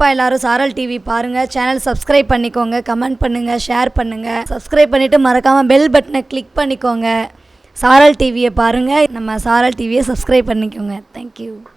கண்டிப்பாக எல்லாரும் சாரல் டிவி பாருங்கள் சேனல் சப்ஸ்கிரைப் பண்ணிக்கோங்க. கமெண்ட் பண்ணுங்கள் ஷேர் பண்ணுங்கள் சப்ஸ்கிரைப் பண்ணிவிட்டு மறக்காமல் பெல் பட்டனை கிளிக் பண்ணிக்கோங்க. சாரல் டிவியை பாருங்கள் நம்ம சாரல் டிவியை சப்ஸ்கிரைப் பண்ணிக்கோங்க. தேங்க்யூ